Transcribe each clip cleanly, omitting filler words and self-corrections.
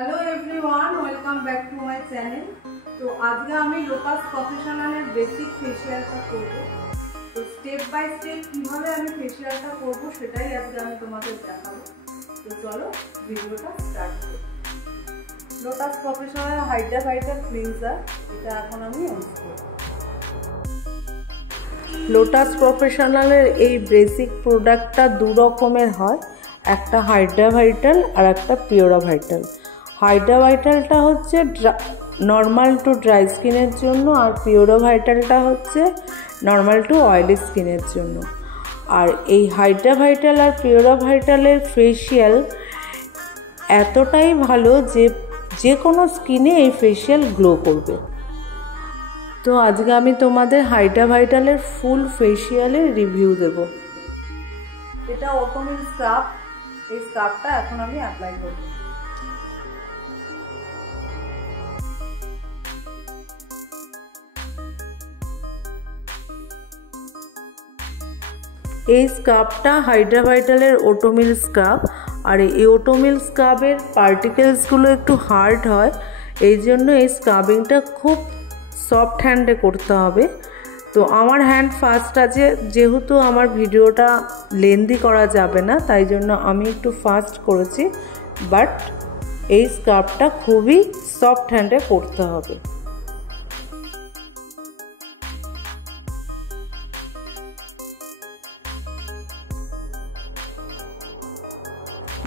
Hello everyone, welcome back to my channel. तो आज के आमी लोटास प्रोफेशनल बेसिक फेशियलটা করব। তো স্টেপ বাই স্টেপ কিভাবে আমি ফেশিয়ালটা করব সেটাই আজকে আমি তোমাদের দেখাবো। তো চলো ভিডিওটা স্টার্ট করি। Lotus professional Hydra fighter cleanser এটা এখন আমি ইউজ করব। লোটাস প্রফেশনালের এই বেসিক প্রোডাক্টটা দু রকমের হয়, একটা হাইড্রা ভাইটাল আর একটা পিওরা ভাইটাল। হাইড্রা ভাইটালটা হচ্ছে নর্মাল টু ড্রাই স্কিনের জন্য আর পিওরা ভাইটালটা হচ্ছে নর্মাল টু অয়েলি স্কিনের জন্য। আর এই হাইড্রা ভাইটাল আর পিওরা ভাইটালের ফেশিয়াল এতটাই ভালো যে কোনো স্কিনে এই ফেশিয়াল গ্লো করবে। তো আজকে আমি তোমাদের হাইড্রা ভাইটালের ফুল ফেশিয়ালের রিভিউ দেব। এটা ওটোমিল স্ক্রাব, এই স্ক্রাবটা এখন আমি অ্যাপ্লাই করব। এই স্ক্রাবটা হাইড্রা ভাইটালের ওটোমিল স্ক্রাব, আর এই ওটোমিল স্ক্রাবের পার্টিকেলসগুলো একটু হার্ড হয়, এই জন্য এই স্ক্রাবিংটা খুব সফট হ্যান্ডে করতে হবে। তো আমার হ্যান্ড ফাস্ট আছে, যেহেতু আমার ভিডিওটা লেন্দি করা যাবে না তাই জন্য আমি একটু ফাস্ট করেছি, বাট এই স্ক্রাবটা খুবই সফট হ্যান্ডে করতে হবে।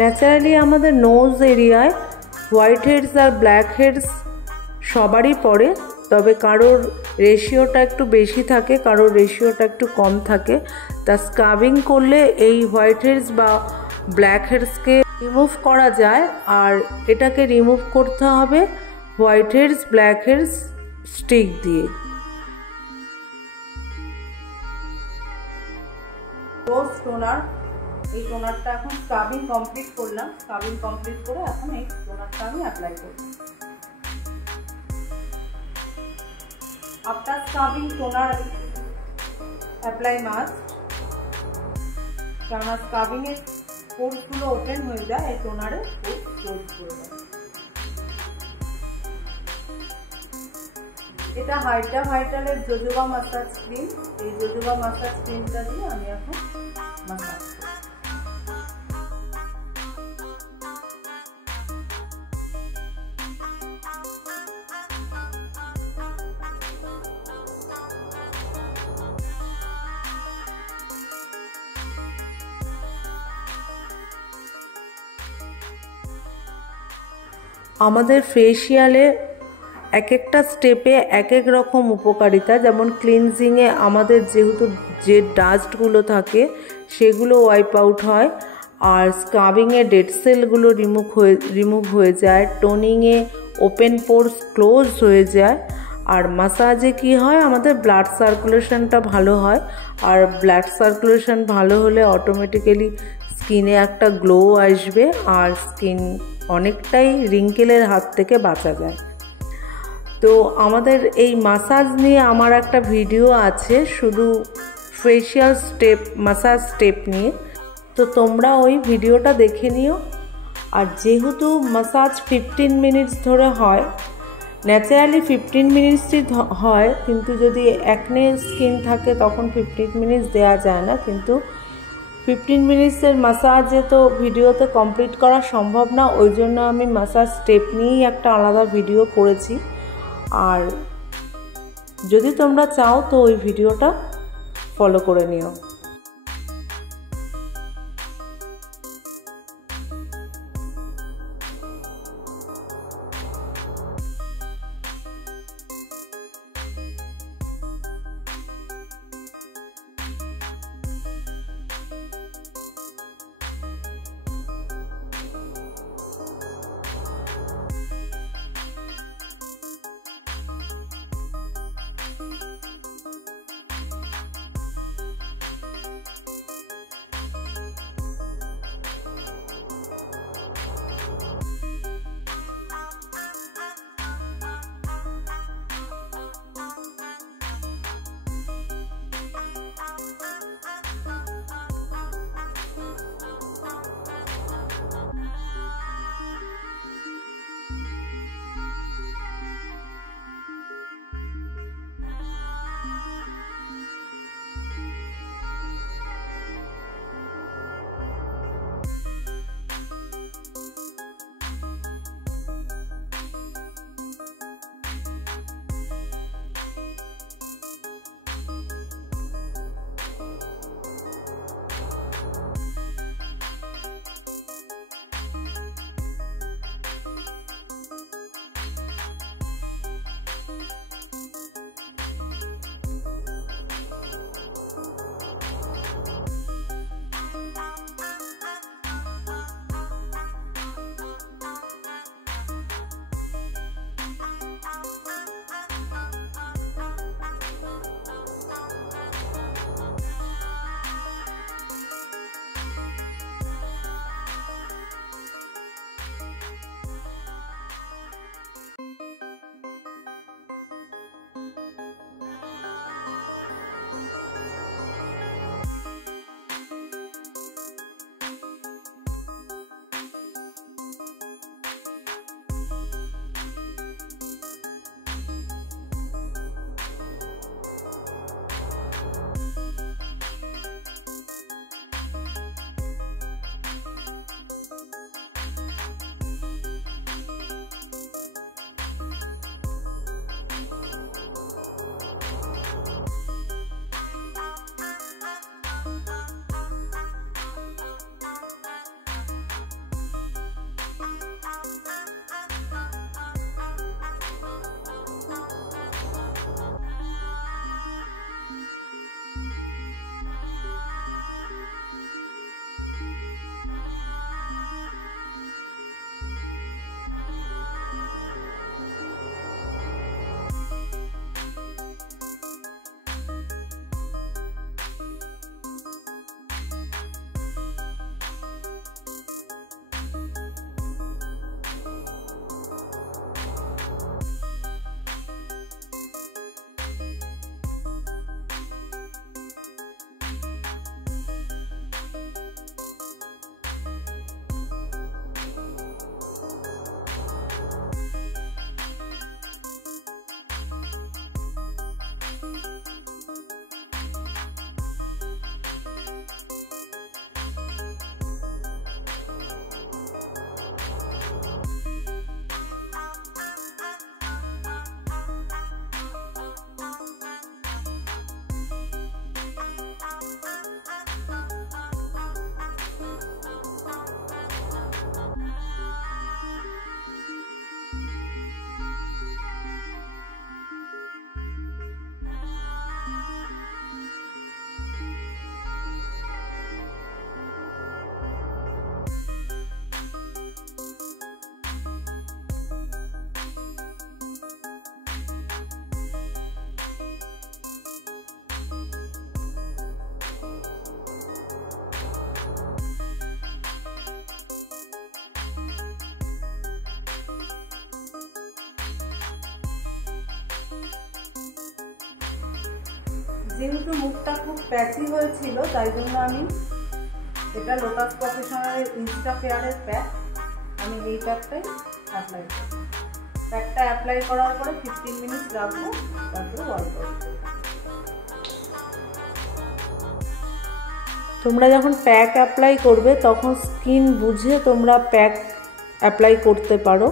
ন্যাচারালি আমাদের নোজ এরিয়ায় white heads are black heads সবারই পড়ে, তবে কারোর রেশিওটা একটু বেশি থাকে, কারোর রেশিওটা একটু কম থাকে। তা স্ক্রাবিং করলে এই হোয়াইট হেডস বা ব্ল্যাক হেডসকে রিমুভ করা যায়, আর এটাকে রিমুভ করতে হবে white heads black heads stick দিয়ে। রোজ টোনার, এই টোনারটা এখন স্ক্রাবিং কমপ্লিট করলাম, স্ক্রাবিং কমপ্লিট করে এখন এই টোনারটা আমি অ্যাপ্লাই করব। After scrubbing toner apply must, কারণ স্ক্রাবিং এর পোরসগুলো ওপেন হয়ে যায়, এই টোনারে ক্লোজ করে দেয়। এটা হাইড্রা ভাইটালের জোজোবা মাসাজ ক্রিম, এই জোজোবা মাসাজ ক্রিমটা দিয়ে আমি এখন মাসাজ করব। আমাদের ফেশিয়ালে এক একটা স্টেপে এক এক রকম উপকারিতা, যেমন ক্লিনজিংয়ে আমাদের যেহেতু যে ডাস্টগুলো থাকে সেগুলো ওয়াইপ আউট হয়, আর স্ক্রাবিংয়ে ডেড সেলগুলো রিমুভ হয়ে যায়, টোনিংয়ে ওপেন পোরস ক্লোজ হয়ে যায়, আর মাসাজে কি হয় আমাদের ব্লাড সার্কুলেশনটা ভালো হয়, আর ব্লাড সার্কুলেশন ভালো হলে অটোমেটিক্যালি স্কিনে একটা গ্লো আসবে আর স্কিন অনেকটাই রিঙ্কেলের হাত থেকে বাঁচা যায়। তো আমাদের এই মাসাজ নিয়ে আমার একটা ভিডিও আছে শুধু ফেশিয়াল স্টেপ মাসাজ স্টেপ নিয়ে, তো তোমরা ওই ভিডিওটা দেখে নিও। আর যেহেতু মাসাজ 15 মিনিটস ধরে হয়, ন্যাচারালি 15 মিনিটসই হয়, কিন্তু যদি একনে স্কিন থাকে তখন 15 মিনিটস দেওয়া যায় না, কিন্তু 15 মিনিটসের মাসাজে তো ভিডিওতে কমপ্লিট করা সম্ভব না, ওই জন্য আমি মাসাজ স্টেপ নিয়েই একটা আলাদা ভিডিও করেছি। আর যদি তোমরা চাও তো ওই ভিডিওটা ফলো করে নিও। যেহেতু মুখটা খুব প্যাচি হয়েছিল তাই জন্য আমি এটা লোটাস প্রফেশনালের ইনস্টা ফেয়ারের প্যাক, আমি এই প্যাকটাই অ্যাপ্লাই করব। প্যাকটা অ্যাপ্লাই করার পরে 15 মিনিট রাখবো, তারপরে ওয়াশ করব। তোমরা যখন প্যাক অ্যাপ্লাই করবে তখন স্কিন বুঝে তোমরা প্যাক অ্যাপ্লাই করতে পারো।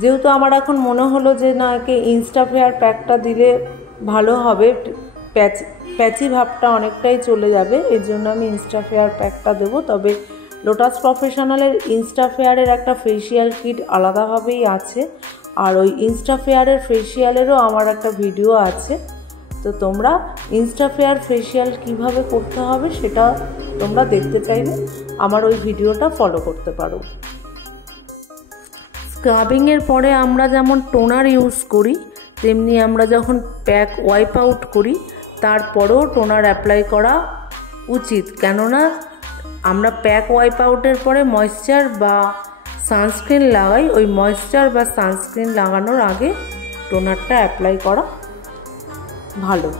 যেহেতু আমার এখন মনে হলো যে না, একে ইনস্টা ফেয়ার প্যাকটা দিলে ভালো হবে, প্যাচি ভাবটা অনেকটাই চলে যাবে, এর জন্য আমি ইনস্টা ফেয়ার প্যাকটা দেবো। তবে লোটাস প্রফেশনালের ইনস্টা ফেয়ারের একটা ফেসিয়াল কিট আলাদাভাবেই আছে, আর ওই ইনস্টা ফেয়ারের ফেসিয়ালেরও আমার একটা ভিডিও আছে। তো তোমরা ইনস্টা ফেয়ার ফেসিয়াল কিভাবে করতে হবে সেটা তোমরা দেখতে চাইলে আমার ওই ভিডিওটা ফলো করতে পারো। স্ক্রাবিংয়ের পরে আমরা যেমন টোনার ইউজ করি, তেমনি আমরা যখন প্যাক ওয়াইপ আউট করি তারপরেও টোনার অ্যাপ্লাই করা উচিত। কেননা আমরা প্যাক ওয়াইপ আউটের পরে ময়েশ্চার বা সানস্ক্রিন লাগাই, ওই ময়েশ্চার বা সানস্ক্রিন লাগানোর আগে টোনারটা অ্যাপ্লাই করা ভালো।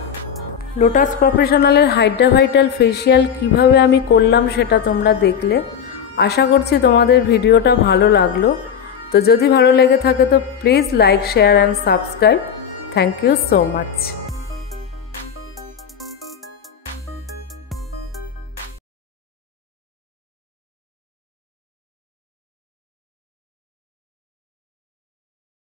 লোটাস প্রফেশনালের হাইড্রা ভাইটাল ফেসিয়াল কিভাবে আমি করলাম সেটা তোমরা দেখলে। আশা করছি তোমাদের ভিডিওটা ভালো লাগলো। তো যদি ভালো লেগে থাকে তো please like, share and subscribe. Thank you so much.